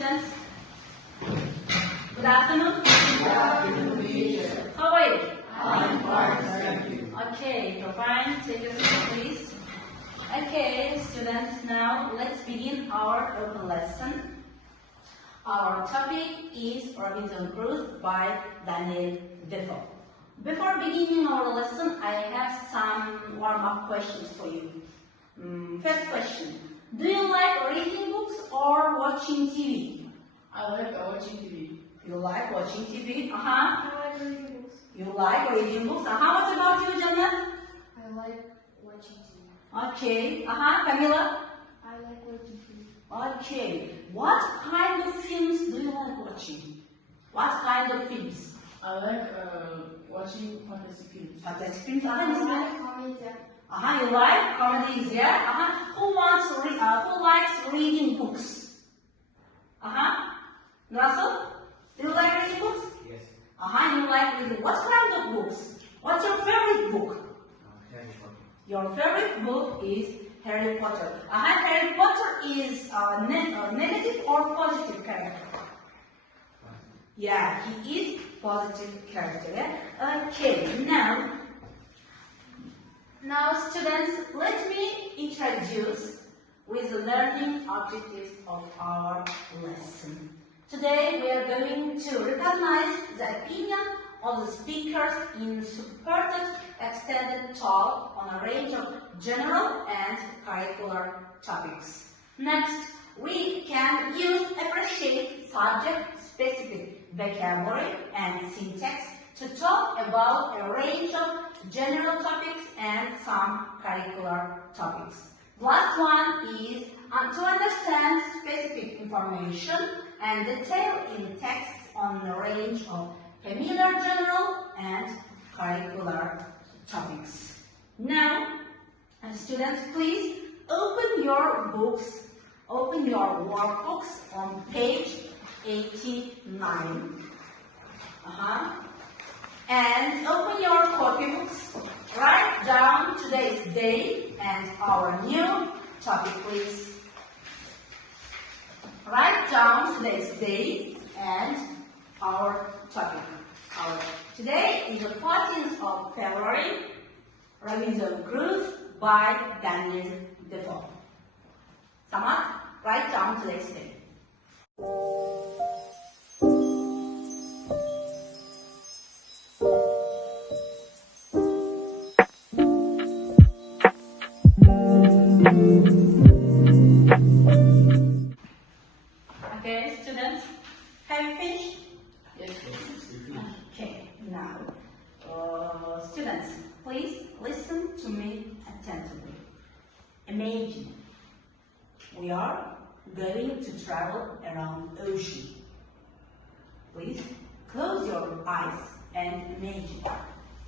students. Good afternoon. Good afternoon, teacher. How are you? I'm fine, thank you. Okay, you're fine. Take a seat, please. Okay, students, now let's begin our open lesson. Our topic is Robinson Crusoe by Daniel Defoe. Before beginning our lesson, I have some warm-up questions for you. First question. Do you like reading books or watching TV? I like watching TV. You like watching TV? I like reading books. You like reading books? What about you, Janet? I like watching TV. Okay. Camila? I like watching TV. Okay. What kind of films do you like watching? What kind of films? I like watching fantasy films. Fantastic films? I like comedy. You like comedies, yeah? Who likes reading books? Russell? Do you like reading books? Yes. You like reading. What kind of books? What's your favorite book? Harry Potter. Your favorite book is Harry Potter. Harry Potter is a negative or positive character? Yeah, he is positive character. Yeah? Okay, now students, let me introduce with the learning objectives of our lesson. Today we are going to recognize the opinion of the speakers in supported extended talk on a range of general and curricular topics. Next, we can use appreciate subject-specific vocabulary and syntax to talk about a range of general topics and some curricular topics. Last one is to understand specific information and detail in text on a range of familiar general and curricular topics. Now, students, please open your books, open your workbooks on page 89. And open your copybooks. Write down today's day and our new topic, please. Write down today's day and our topic. Today is the 14th of February, Robinson Crusoe by Daniel Defoe. Samad, write down today's day. Okay, students, have you finished? Yes, Okay, now, students, please listen to me attentively. Imagine we are going to travel around the ocean. Please close your eyes and imagine.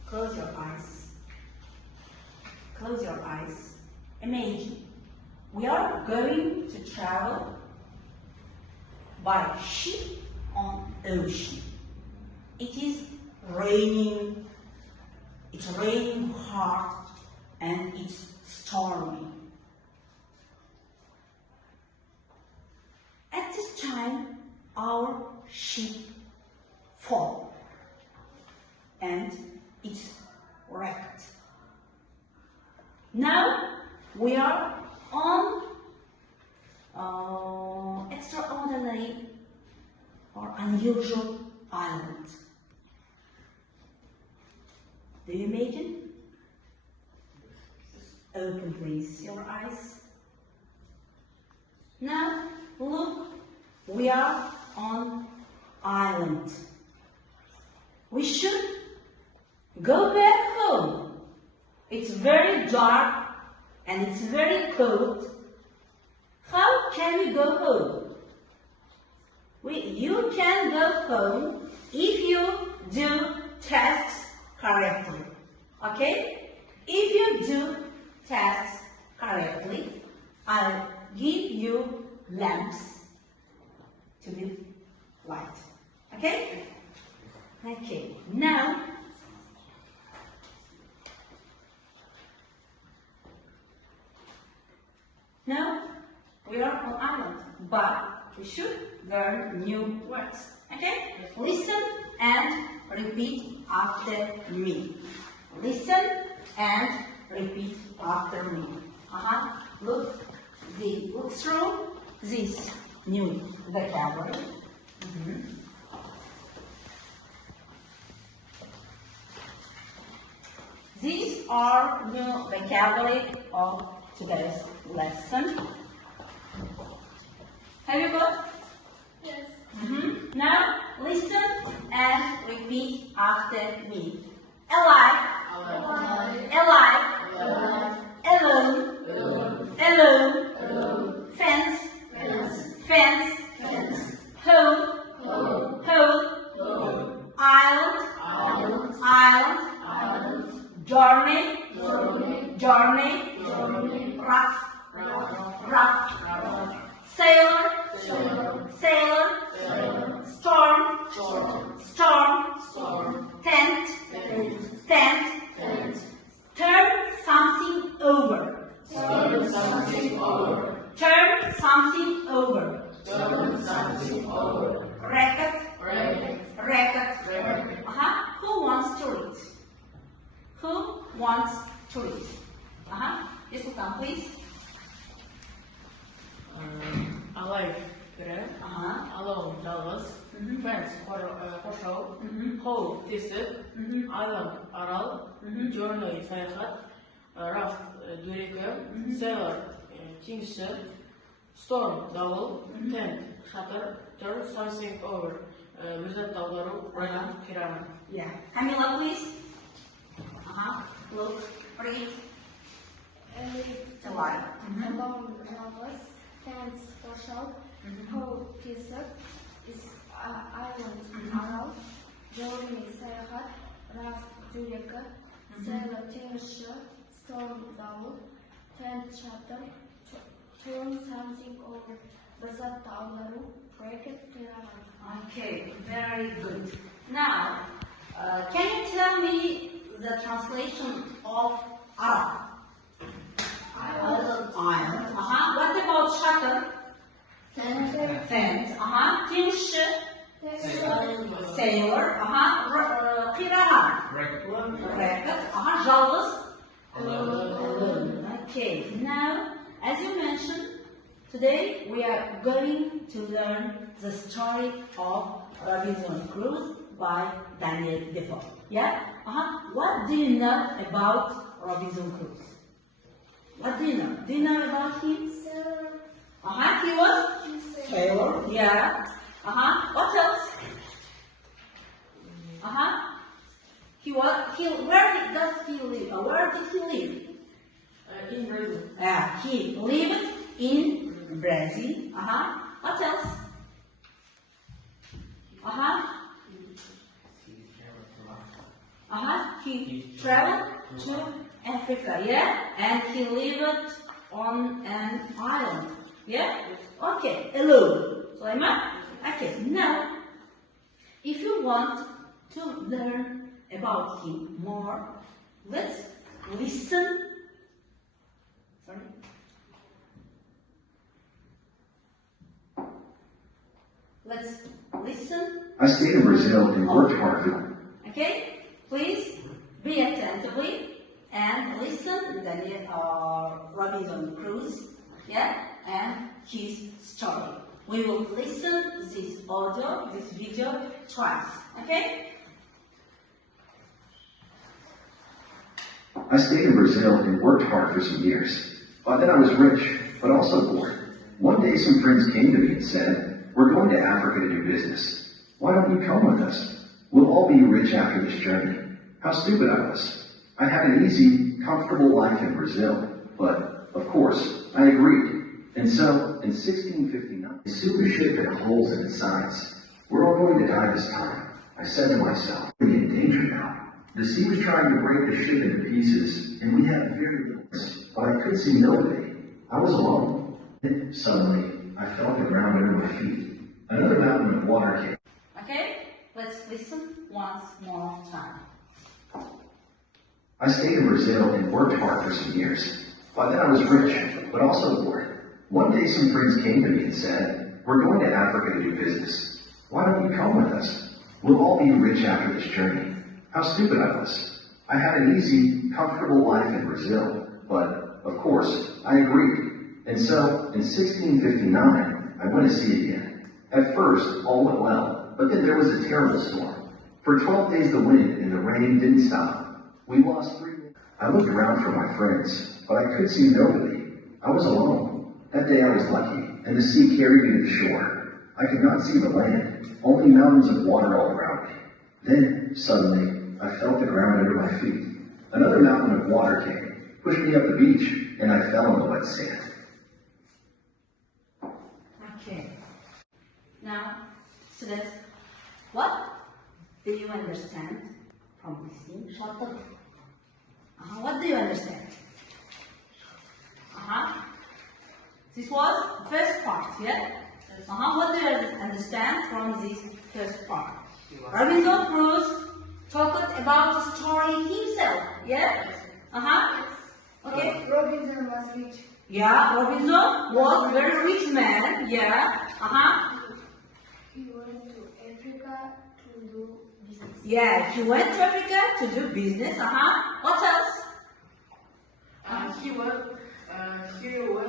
Close your eyes. Close your eyes. Imagine we are going to travel by ship on ocean. It is raining. It's raining hard and it's stormy. At this time, our ship falls and it's wrecked. Now we are on extraordinary or unusual island. Do you imagine? Open please your eyes. Now look, we are on island. We should go back home. It's very dark and it's very cold. How can we go home? You can go home if you do tasks correctly. Okay? If you do tasks correctly, I'll give you lamps to be light. Okay? Okay. Now, we are on island, but we should learn new words. Okay? Listen and repeat after me. Listen and repeat after me. Look through this new vocabulary. These are new vocabulary of today's lesson. Have you got? Yes. Now listen and repeat after me. Alive, alive, alone, alone, fence, fence, home, home, island, island, journey, journey, rough, rough, sailor, sailor, storm, storm, tent, tent, turn something over, turn something over, racket, racket. Who wants to read? Who wants to read? Yes, come please. Alive, keren. Alone, жалғыз. Friends, қоршау. Whole, тесік. Island, арал. Journey, саяхат. Raft, дөрекі. Sailor, теңізші. Storm, дауыл. Tent, шатыр. Turn something over. Bir затты аудару, қираған. Yeah. Camila, please. Look, read. Alive. Alone, жалғыз. Fence, қоршау. Whole, тесік. Island, арал. Journey, саяхат. Raft, дөрекі. Sailor, теңізші. Storm, дауыл. Tent, шатыр. Turn something over. Bir затты аудару. Bracket, қираған. Okay, very good. Now, can you tell me the translation of Arab? Island. What about shutter? Fence. Tеңізші. Sailor. Қираған. Racket. Жалғыз. Alone. Okay, now, as you mentioned, today we are going to learn the story of Robinson Crusoe by Daniel Defoe. Yeah? What do you know about Robinson Crusoe? What do you know? Do you know about him? He was sailor. Yeah. What else? Where does he live? Where did he live? In Brazil. He lived in Brazil. What else? He traveled to Africa, yeah? And he lived on an island, yeah? Okay, alone. Sulaiman? Okay, now, if you want to learn about him more, let's listen. Sorry. Let's listen. I stayed in Brazil and worked hard for Okay, please be attentively and listen Daniel Robinson Crusoe, yeah, and his story. We will listen this audio, this video twice. Okay? I stayed in Brazil and worked hard for some years. By then I was rich, but also bored. One day some friends came to me and said, "We're going to Africa to do business. Why don't you come with us? We'll all be rich after this journey." How stupid I was. I had an easy, comfortable life in Brazil, but, of course, I agreed. And so, in 1659, the super ship had holes in its sides. "We're all going to die this time," I said to myself. "We're in danger now." The sea was trying to break the ship into pieces, and we had very little, but I could see nobody. I was alone. Then, suddenly, I felt the ground under my feet. Another mountain of water came. Okay? Let's listen once more time. I stayed in Brazil and worked hard for some years. By then I was rich, but also bored. One day some friends came to me and said, we're going to Africa to do business. Why don't you come with us? We'll all be rich after this journey. How stupid I was. I had an easy, comfortable life in Brazil, but, of course, I agreed. And so, in 1659, I went to sea again. At first, all went well, but then there was a terrible storm. For 12 days the wind and the rain didn't stop. We lost 3 days. I looked around for my friends, but I could see nobody. I was alone. That day I was lucky, and the sea carried me to the shore. I could not see the land, only mountains of water all around me. Then, suddenly, I felt the ground under my feet. Another mountain of water came, pushed me up the beach, and I fell in the wet sand. Okay. Now, students, what do you understand from listening short talk? What do you understand? This was the first part, yeah? What do you understand from this first part? Robinson Crusoe talked about the story himself, yeah? Okay. Robinson was rich. Yeah, Robinson was a very rich man, yeah? He went to Africa to do business. Yeah, he went to Africa to do business, What else? He was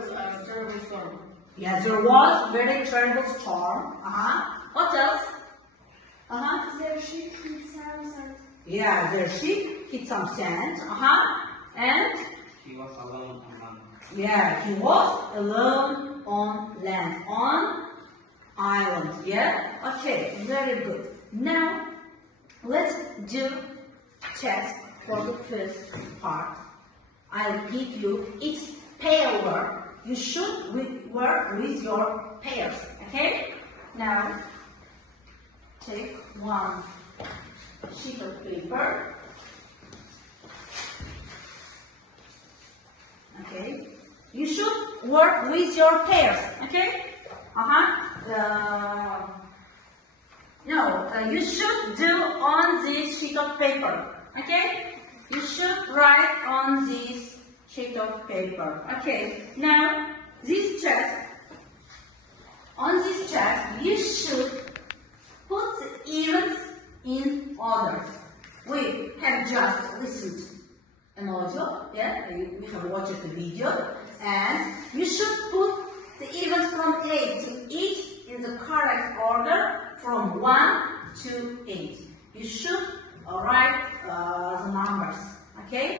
a terrible storm. Yeah, there was very terrible storm, What else? Their ship hit some sand. Yeah, their ship hit some sand, And? He was alone on land. Yeah, he was alone on land, on island, yeah? Okay, very good. Now, let's do test for the first part. I'll give you its pair work. You should work with your pairs, okay? Now, take one sheet of paper. Okay. You should work with your pairs, okay? You should do on this sheet of paper, okay? You should write on this sheet of paper, okay? Now, on this chest, you should put the events in order. We have just listened an audio, yeah, we have watched the video, and you should put the events from 8 to 8 in the correct order from 1 to 8. You should write the numbers, okay?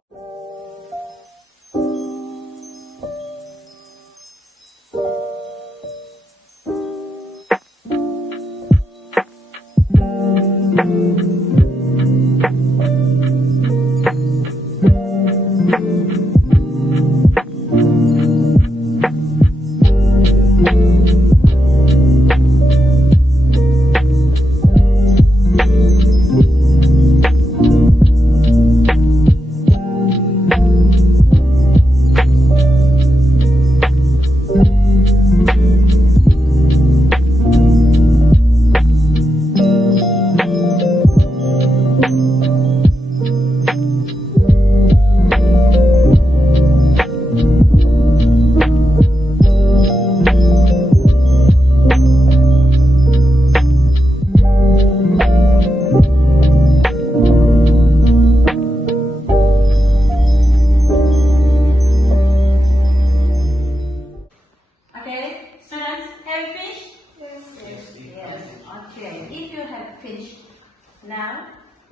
Now,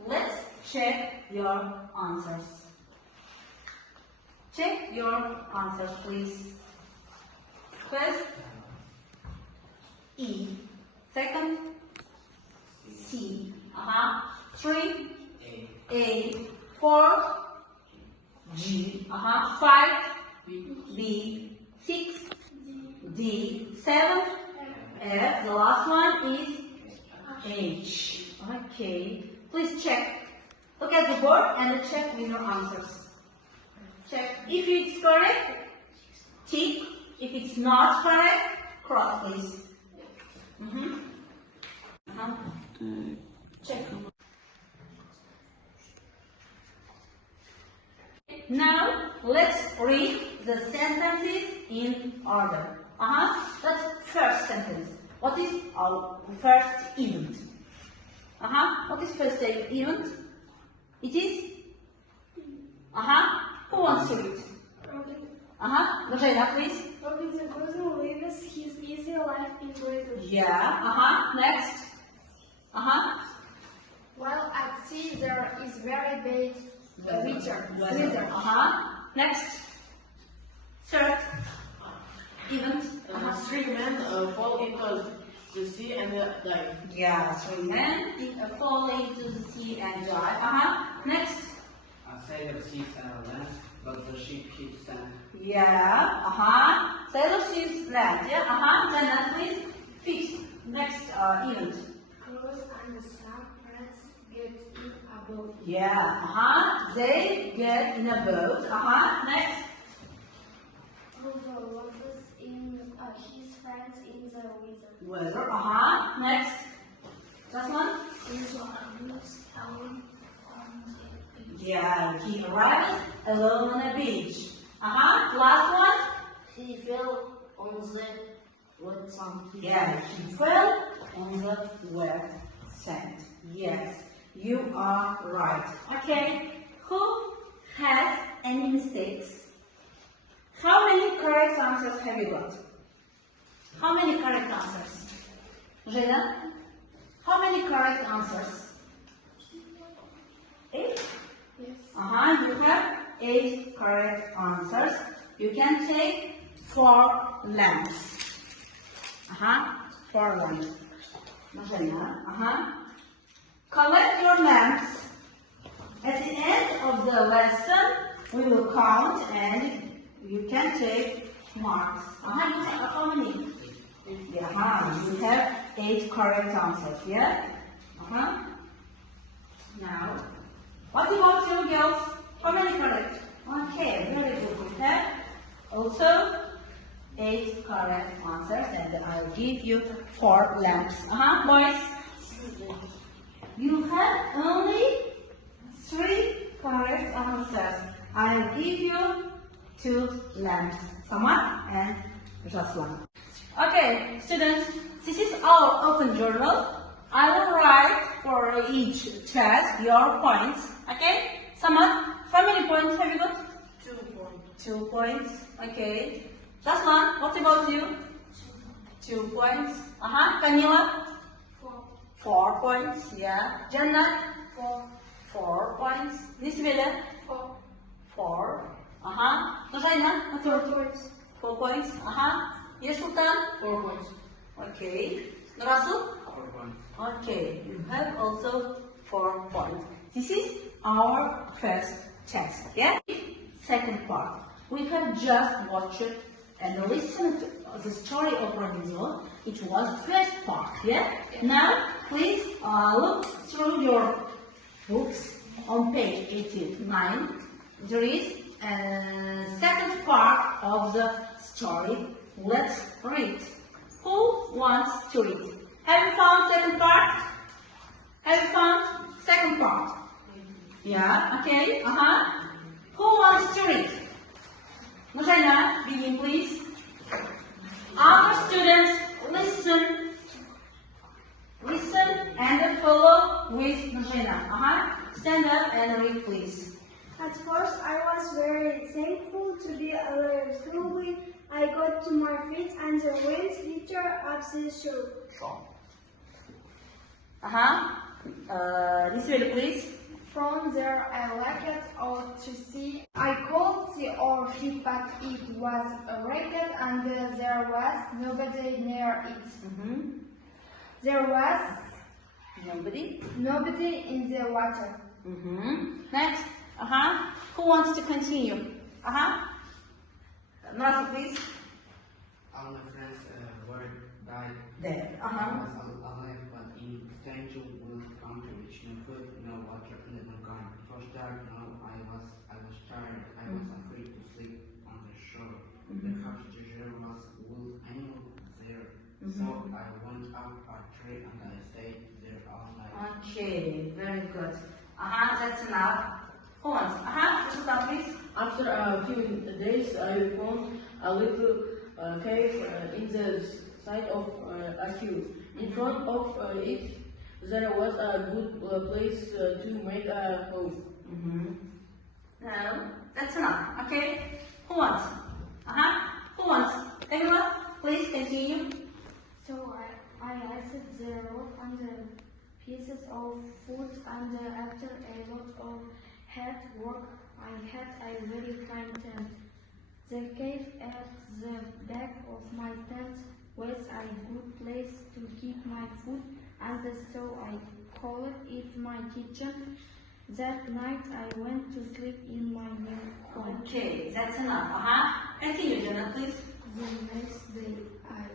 let's check your answers. Check your answers, please. First, E. Second, C. 3, A. 4, G. 5, B. 6, D. 7, F. The last one is H. Okay. Please check. Look at the board and check with your answers. Check. If it's correct, tick. If it's not correct, cross, please. Check. Now, let's read the sentences in order. That's first sentence. What is our first event? What is first event? It is? Who wants to read? Nurjayna, please. Robinson Crusoe lives his easy life in Brazil. Yeah, next. While at sea, there is very bad Weather. Next. Third event. Three men fall into the sea and die. Yeah, 3 men fall into the sea and die. Next. A sailor sees a land, but the ship hits sand. Yeah, Sailor sees land. Yeah, Jannat, please. Fifth. Next event. Crusoe and some friends get in a boat. Yeah, they get in a boat. Next. Crusoe loses in his friends in the weather. Weather. Next. Just one. Crusoe arrives alone on the beach. Yeah, he arrives alone on a beach. Last one. He fell on the wet sand. Yeah, he fell on the wet sand. Yes, you are right. Okay, who has any mistakes? How many correct answers have you got? How many correct answers? Jada? How many correct answers? 8? Yes. You have 8 correct answers. You can take 4 lamps. 4 lamps. Collect your lamps. At the end of the lesson, we will count and you can take marks. How many? Yeah, you have 8 correct answers. Yeah. Now, what about you girls? How many correct? Okay, very good. We have also 8 correct answers, and I'll give you 4 lamps. Boys, you have only 3 correct answers. I'll give you 2 lamps. Samat and Jaswan. Okay, students, this is our open journal. I will write for each task your points. Okay? Samat, how many points have you got? 2 points. 2 points. Okay. Jaswan, what about you? 2 points. Camila? 4 points. Yeah. Jannat? 4 points. Nisbila? 4. Nurjayna? 4 points. 4 points. Yesultan? 4 points. Okay. Nurasul? 4 points. Okay. You have also 4 points. This is our first test. Yeah? Second part. We have just watched and listened to the story of Robinson. It was first part. Yeah? Now, please look through your books on page 89. There is a second part of the story. Let's read. Who wants to read? Have you found second part? Have you found second part? Yeah, okay. Who wants to read? Nurjayna, begin please. Our students, listen. Listen and follow with Nurjayna. Stand up and read please. At first, I was very thankful to be alive. Slowly, I got to my feet and the wind teacher up the shore. Nisbila, please. From there, I looked out to sea. I could see our ship, but it was wrecked and there was nobody near it. There was nobody in the water. Next. Who wants to continue? Nurse, please. All my friends were died. There. I was alive, but in strange wild country, which no food, no water, and no kind. It was dark now. I was tired. I was afraid to sleep on the shore. Perhaps there was wild animal there. So I went up a tree and I stayed there all night. Okay, very good. That's enough. Who wants? Resulta, please. After a few days, I found a little cave in the side of a hill. In front of it, there was a good place to make a home. No, that's enough. Okay. Who wants? Who wants? Everyone, please continue. So I iced the rope and the pieces of food, and after a lot of hard work, I had a very fine tent. The cave at the back of my tent was a good place to keep my food, and so I called it my kitchen. That night I went to sleep in my new home. Okay, that's enough. Continue, Jonah, please. The next day I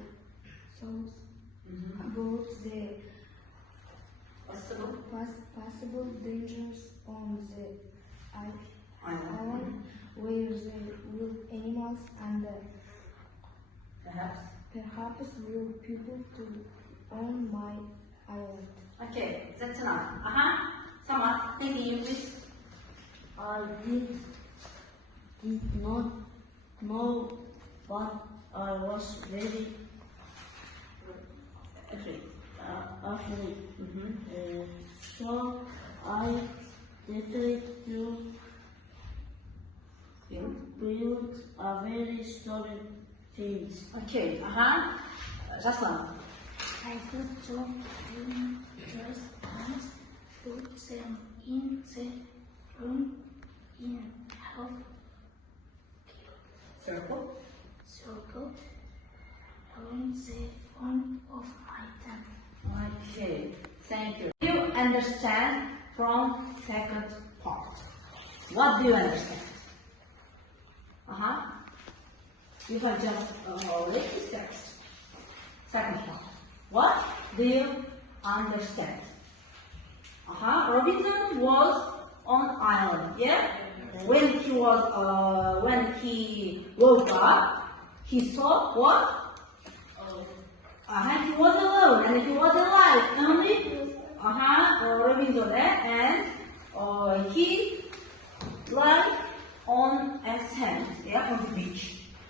thought about the possible dangers on the island where the wild animals and perhaps wild people to on my island. Okay, that's enough. Someone, continue, please. I did not know, but I was very afraid. So I decided to build a very solid things. Okay, just one. I put some dress and put them in the room in half Circle. around the front of my tent. Okay, thank you. Do you understand from second part? What do you understand? You can just read this text. Second part. What do you understand? Robinson was on island. Yeah. When he woke up, he saw what? He was alone and he was alive. Only Robinson there, and he lay on a sand, on the beach.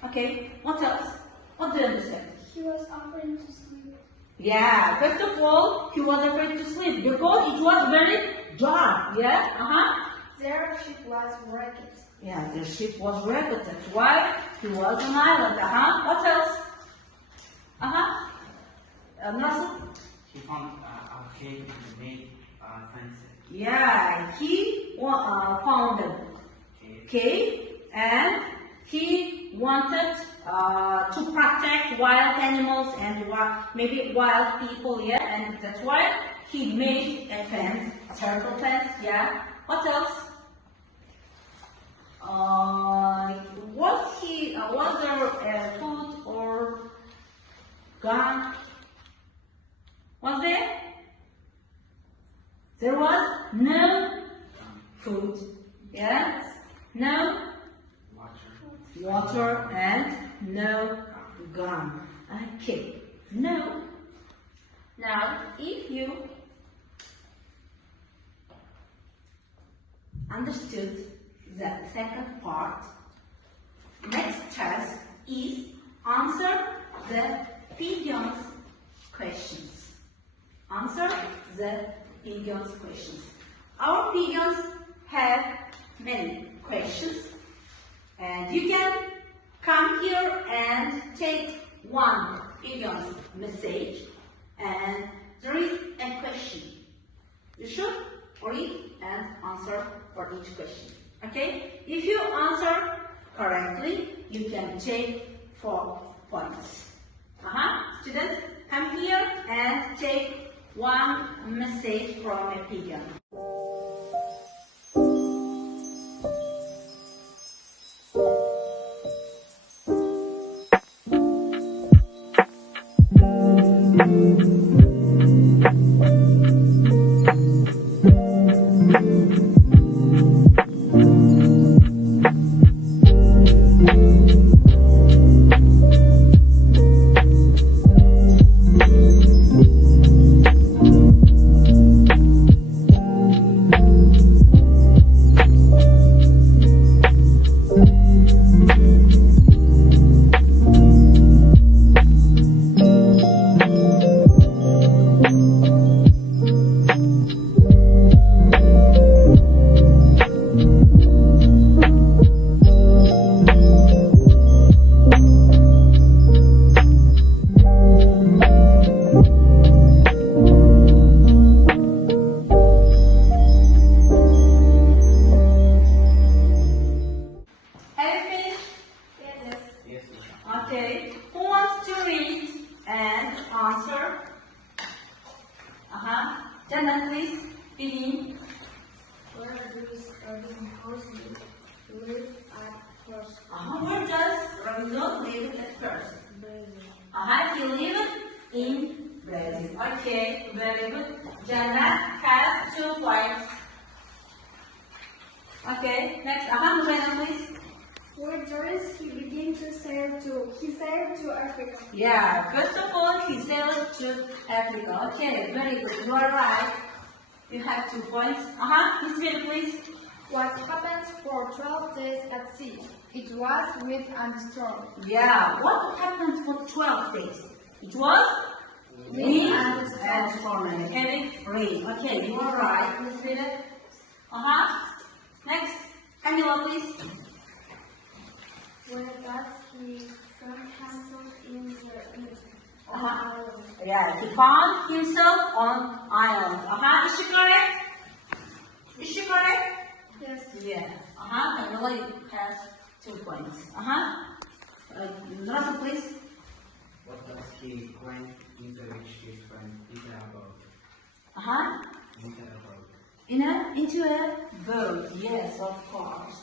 Okay, what else? What do you understand? He was afraid to sleep. Yeah, first of all, he was afraid to sleep because it was very dark. Yeah, Their ship was wrecked. Yeah, the ship was wrecked. That's why he was on island. What else? Nasser? He found a cave and made a fence. Yeah, he found a cave and he wanted to protect wild animals and maybe wild people, and that's why he made a fence, a circle fence, What else? Was there food or gun? Was there? There was no food, no water and no gun. Okay, no. Now, if you understood the second part, next task is answer the pigeon's questions. Answer the pigeon's questions. Our pigeons have many questions, and you can come here and take one pigeon's message, and there is a question. You should read and answer for each question. Okay? If you answer correctly, you can take 4 points. Students, come here and take one message from a pigeon. Jannat, please begin. Where does Robinson live at first? Where does Robinson live at first? He lived in Brazil. Okay, very good. Jannat has 2 points. Okay, next. Nubaina, please. Where does he begin to sail to? He sailed to Africa. Yeah, first of all, he sailed to Africa. Okay, very good. You are right. You have 2 points. Miss Vera, please. What happened for 12 days at sea? It was wind and storm. Yeah, what happened for 12 days? It was wind and storm and heavy rain. Okay, you are right, Miss Vera. Next, Camila, please. Where does he find himself in the island? Yeah, he found himself on island. Is she correct? Is she correct? Yes. Yeah. Camila has 2 points. Russell, please. What does he went into which his friend Peter about? Peter about. Into a boat. Yes, of course.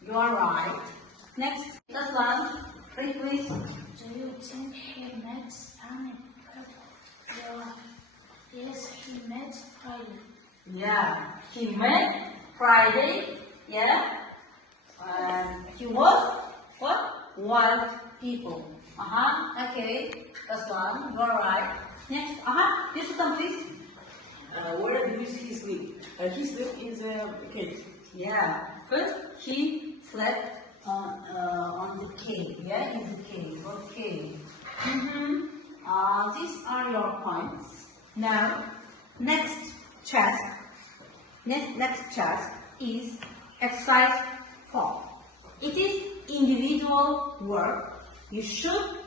You are right. Next, last one. Ready, please. Do you think he met Spanish people? Yes, he met Friday. Yeah, he met Friday. Yeah. He was what? Wild people. Okay. Last one. You are right. Next. Yusuf, please. Where do you see he sleep? He slept in the cave. Yeah. First, he slept on the cave. Yeah, in the cave. Okay. These are your points. Now, next task is exercise 4. It is individual work. You should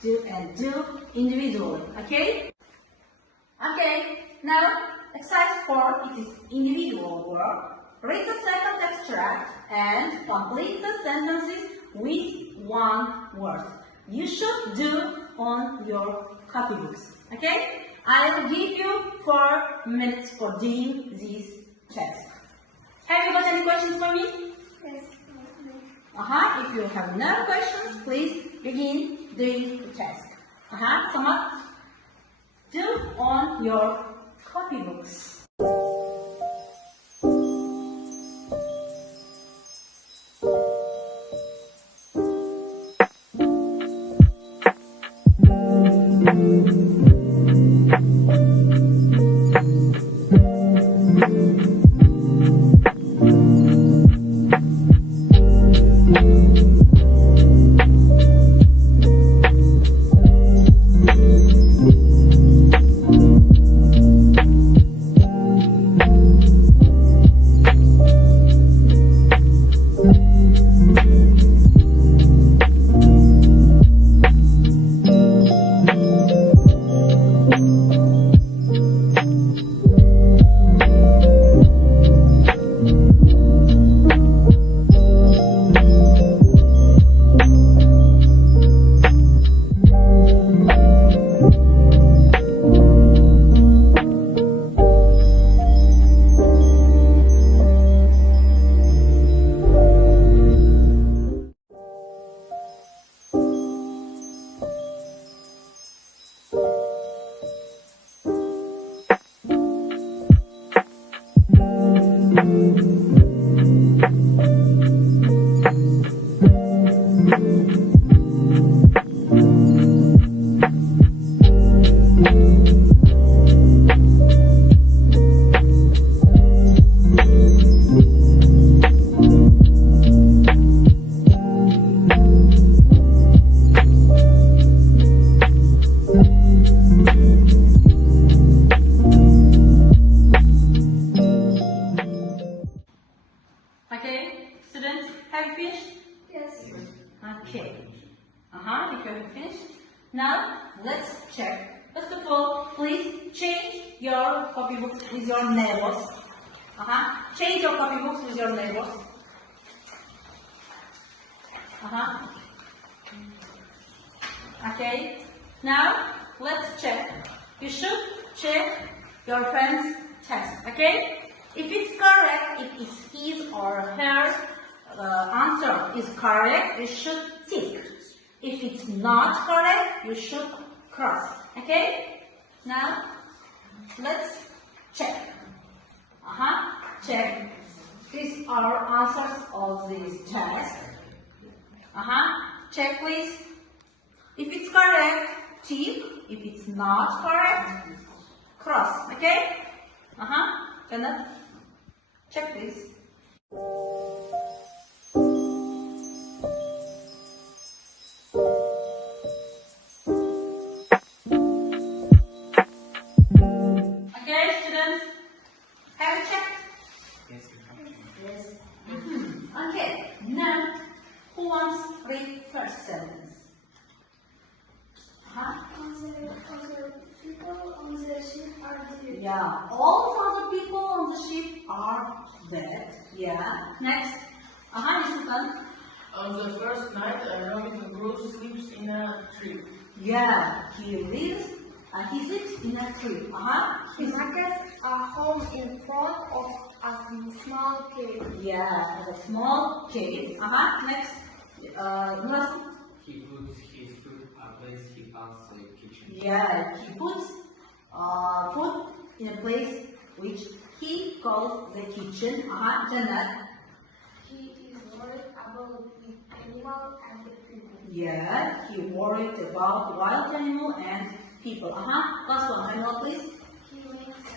do individually. Okay? Okay. Now, exercise 4. It is individual work. Read the second extract and complete the sentences with 1 word. You should do on your copybooks. Okay? I will give you 4 minutes for doing this task. Have you got any questions for me? Yes. If you have no questions, please begin doing the task. Samad, do on your copybooks. Now, let's check. First of all, please change your copybooks with your neighbors. Change your copybooks with your neighbors. Okay. Now, let's check. You should check your friend's test. Okay? If it's correct, if it's his or her answer is correct, you should tick. If it's not correct, you should cross. Okay? Now, let's check. Check. These are answers of this test. Check please. If it's correct, tick. If it's not correct, cross. Okay? Janet, check please. Okay, students, have you checked? Yes, Yes. Okay, now, who wants to read first sentence? Other people on the ship are dead. Yeah, all other people on the ship are dead. Yeah. Next. Yusufan. On the first night, Robinson Crusoe sleeps in a tree. Yeah, he lives. He sleeps in a tree. He makes a home in front of a small cave. Yeah, a small cave. Next. Nurse. he puts his food a place he calls the kitchen. Yeah, he puts food in a place which he calls the kitchen. Jannat. He is worried about the animal and the people. Yeah, he worried about wild animal and people. Last one, animal please. He makes a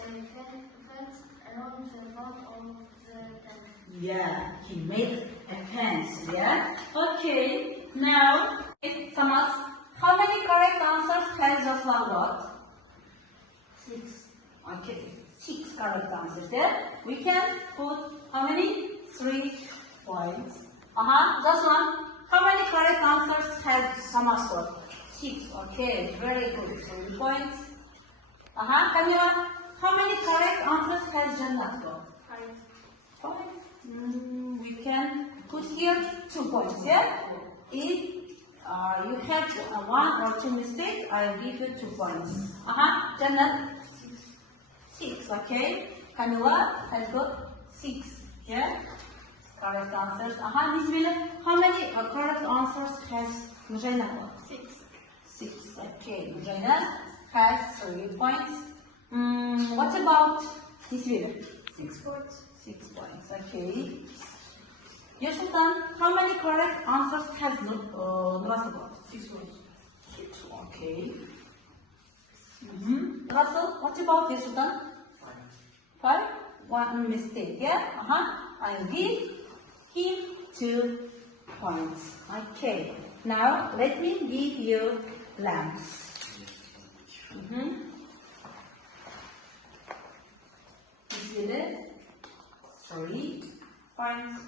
fence around the front of the tent. Yeah, he made a fence. Yeah. Okay. Now, Samas, how many correct answers has Ruslan got? 6. Okay, 6 correct answers. There, we can put how many? 3 points. Ruslan, how many correct answers has Samas got? 6. Okay, very good. 3 points. Kamila, how many correct answers has Jannat got? 5. 5. We can put here 2 points. Yeah. If you have 1 or 2 mistakes, I will give you 2 points. Jannat? 6. Okay. Kamila has got 6. Yeah. Correct answers. Miss Miller, how many correct answers has Mujayna got? 6. 6. Okay. Mujayna has 3 points. What about Miss Miller? 6 points. 6 points. Okay. Sultan, how many correct answers has Russell got? 6 points. 6. Okay. Russell, what about you, Sultan? 5. 1 mistake. Yeah. I'll give him 2 points. Okay. Now let me give you lamps. See that? 3 points.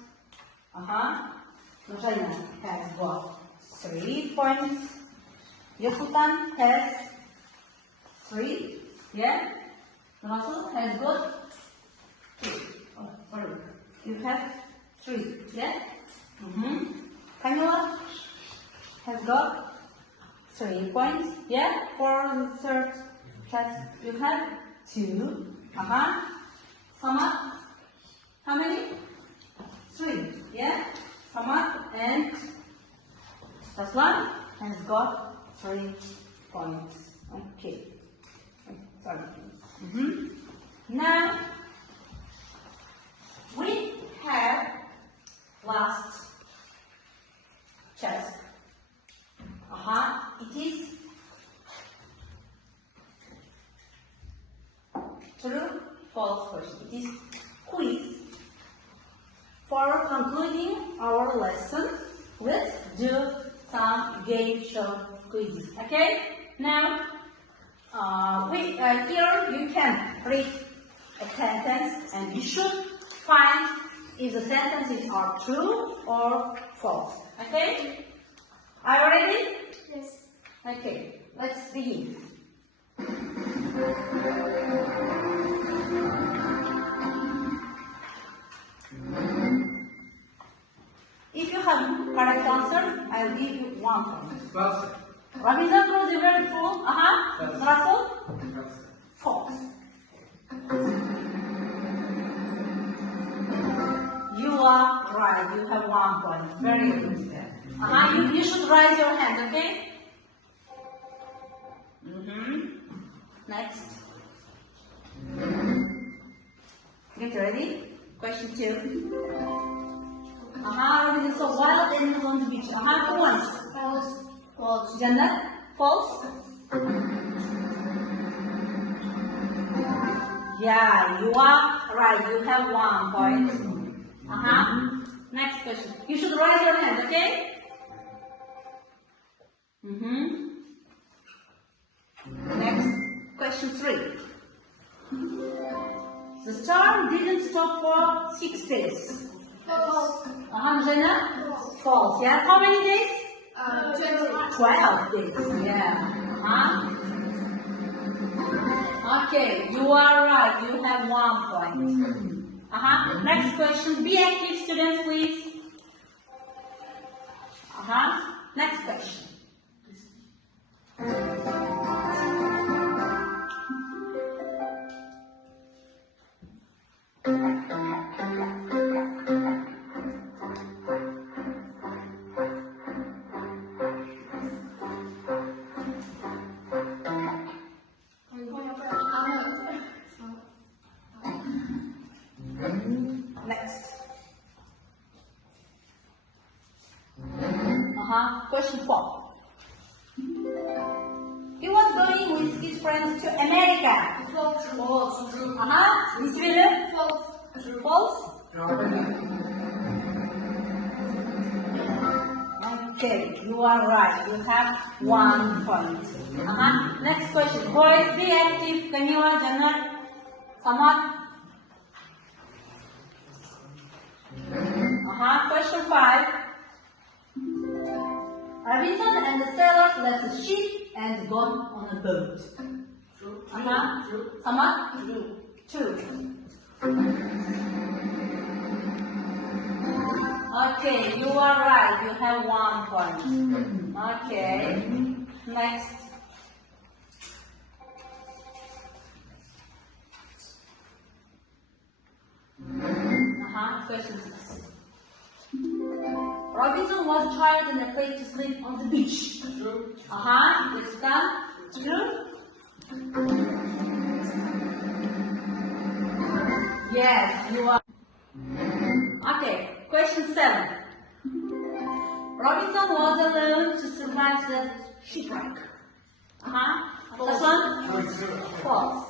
Nurjana has got 3 points. Sultan has 3. Yeah. Russell has got 2. Oh, sorry. You have 3. Yeah. Kamila has got 3 points. Yeah. For the third test, you have 2. Samad, how many? 3. Yeah. Samad and Taswan has got 3 points. Okay. Sorry. Now we have last test. It is true, false question. It is quiz. For concluding our lesson, let's do some game show quizzes. Okay? Now, here you can read a sentence and you should find if the sentences are true or false. Okay? Are you ready? Yes. Okay, let's begin. If you have correct answer, I'll give you 1 point. False. Robinson Crusoe very full. Russell? False. right. You have 1 point. Very good. You should raise your hand, okay? Next. Get ready. Question 2. So wild animals on the beach. Who wants? False. Jannat? False? Yeah, you are right. You have 1 point. Next question. You should raise your hand, okay? Next, question 3. The storm didn't stop for 6 days. False. Jannat? False. Yeah. How many days? 20. 12 days. Yeah. Okay, you are right. You have 1 point. Next question. Be active, students, please. Next question. Next. Question 4. He was going with his friends to America. False. Miss Wheeler? False. False? Okay, you are right. You have 1 point. Next question. Boys, be active. Camila, Jannat, Samad. Question 5. Robinson and the sailors left the ship and got on a boat. Samad? True. Okay, you are right. You have 1 point. Okay. Next. Question 6. Robinson was tired and afraid to sleep on the beach. Let's start. True? Yes, you are. Okay, question 7. Robinson was alone to survive the shipwreck. This one? False.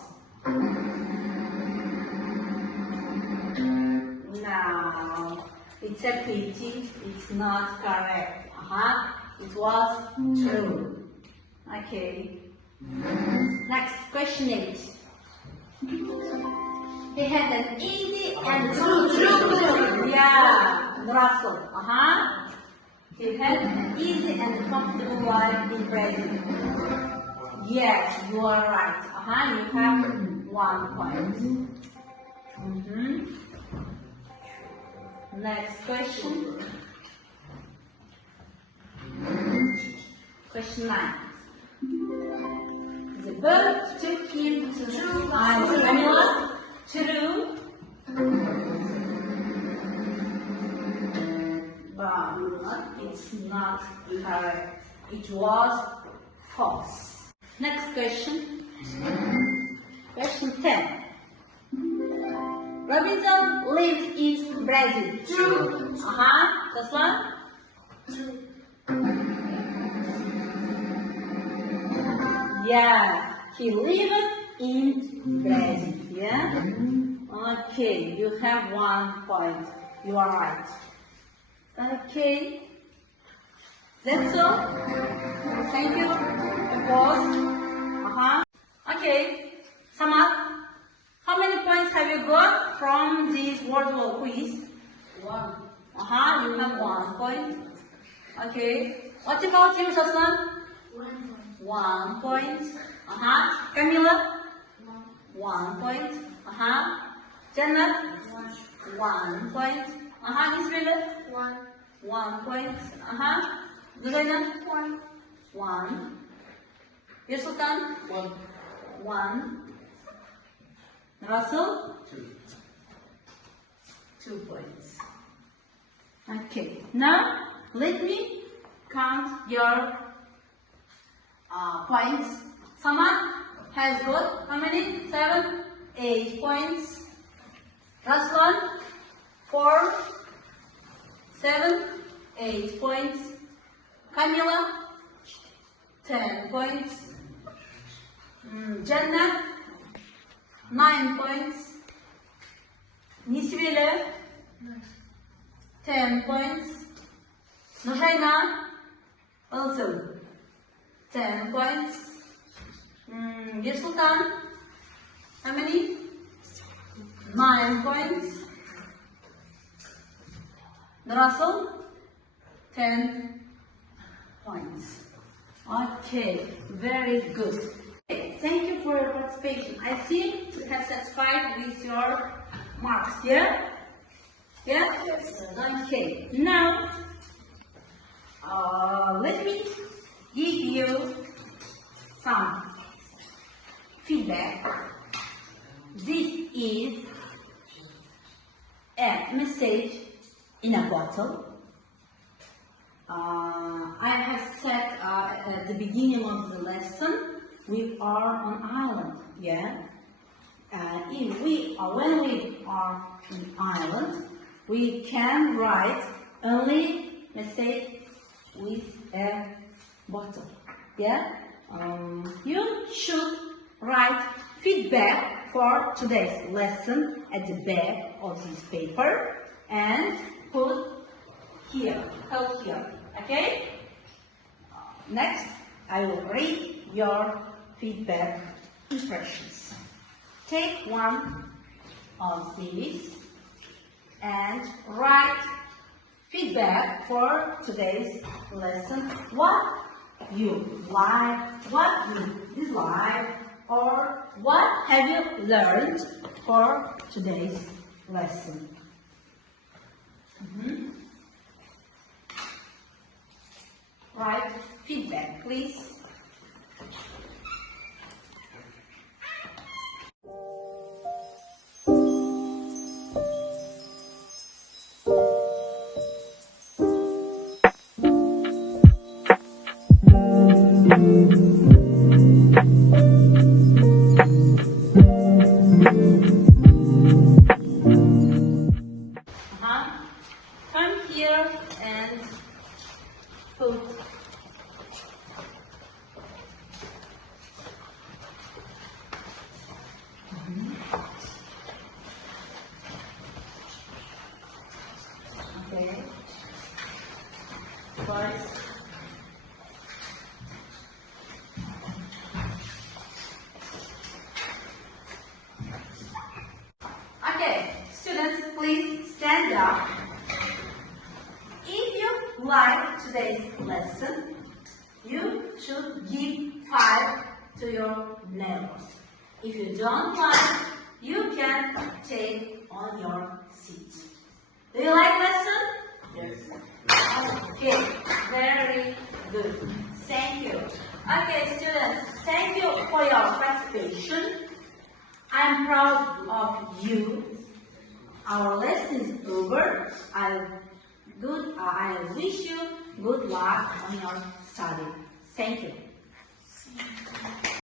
Now, it's a pity, it's not correct. It was true. Okay. Next, question 8. He had an easy and true. Yeah, Russell. He had an easy and comfortable life in Brazil. Yes, you are right. You have 1 point. Next question. Question 9. The bird took him to Camila. True. But it's not correct. It was false. Next question. Question 10. Robinson lives in Brazil. True. This one? True. Yeah, he lived in Brazil. Yeah? Okay, you have 1 point. You are right. Okay. That's all. Thank you. Applause. Okay. Samad, how many points have you got from this word wall quiz? 1. You have 1 point. Okay. What about you, Saslan? 1 point. Camila? 1 point. Jannat? 1 point. Ismail? 1 point. Zuzaina? 1. Yursultan? 1. Russell? 2 points. Okay, now let me count your points. Someone has got how many? 7, 8 points. Ruslan, 4, 7, 8 points. Camila, 10 points. Jannat, 9 points. Nisvile, 10 points. Nurayna, also 10 points. Birsultan, how many? 9 points. Russell, 10 points. Okay, very good. Okay, thank you for your participation. I see you have satisfied with your marks, yeah? Yeah? Yes. Okay, now let me give you some feedback. This is a message in a bottle. I have said at the beginning of the lesson, we are on island, yeah? When we are in island, we can write only message with a bottle, yeah? You should write feedback for today's lesson at the back of this paper and put here, okay? Next, I will read your feedback impressions. Take one of these and write feedback for today's lesson. What you like, what you dislike, or what have you learned for today's lesson. Write feedback, please. Come here and put okay. First, okay, students, please stand up. If you like today's lesson, you should give 5 to your neighbors. If you don't like, you can take on your seat. Do you like lesson? Yes. Okay, very good. Thank you. Okay, students, thank you for your participation. I'm proud of you. Our lesson is over. I wish you good luck on your study. Thank you.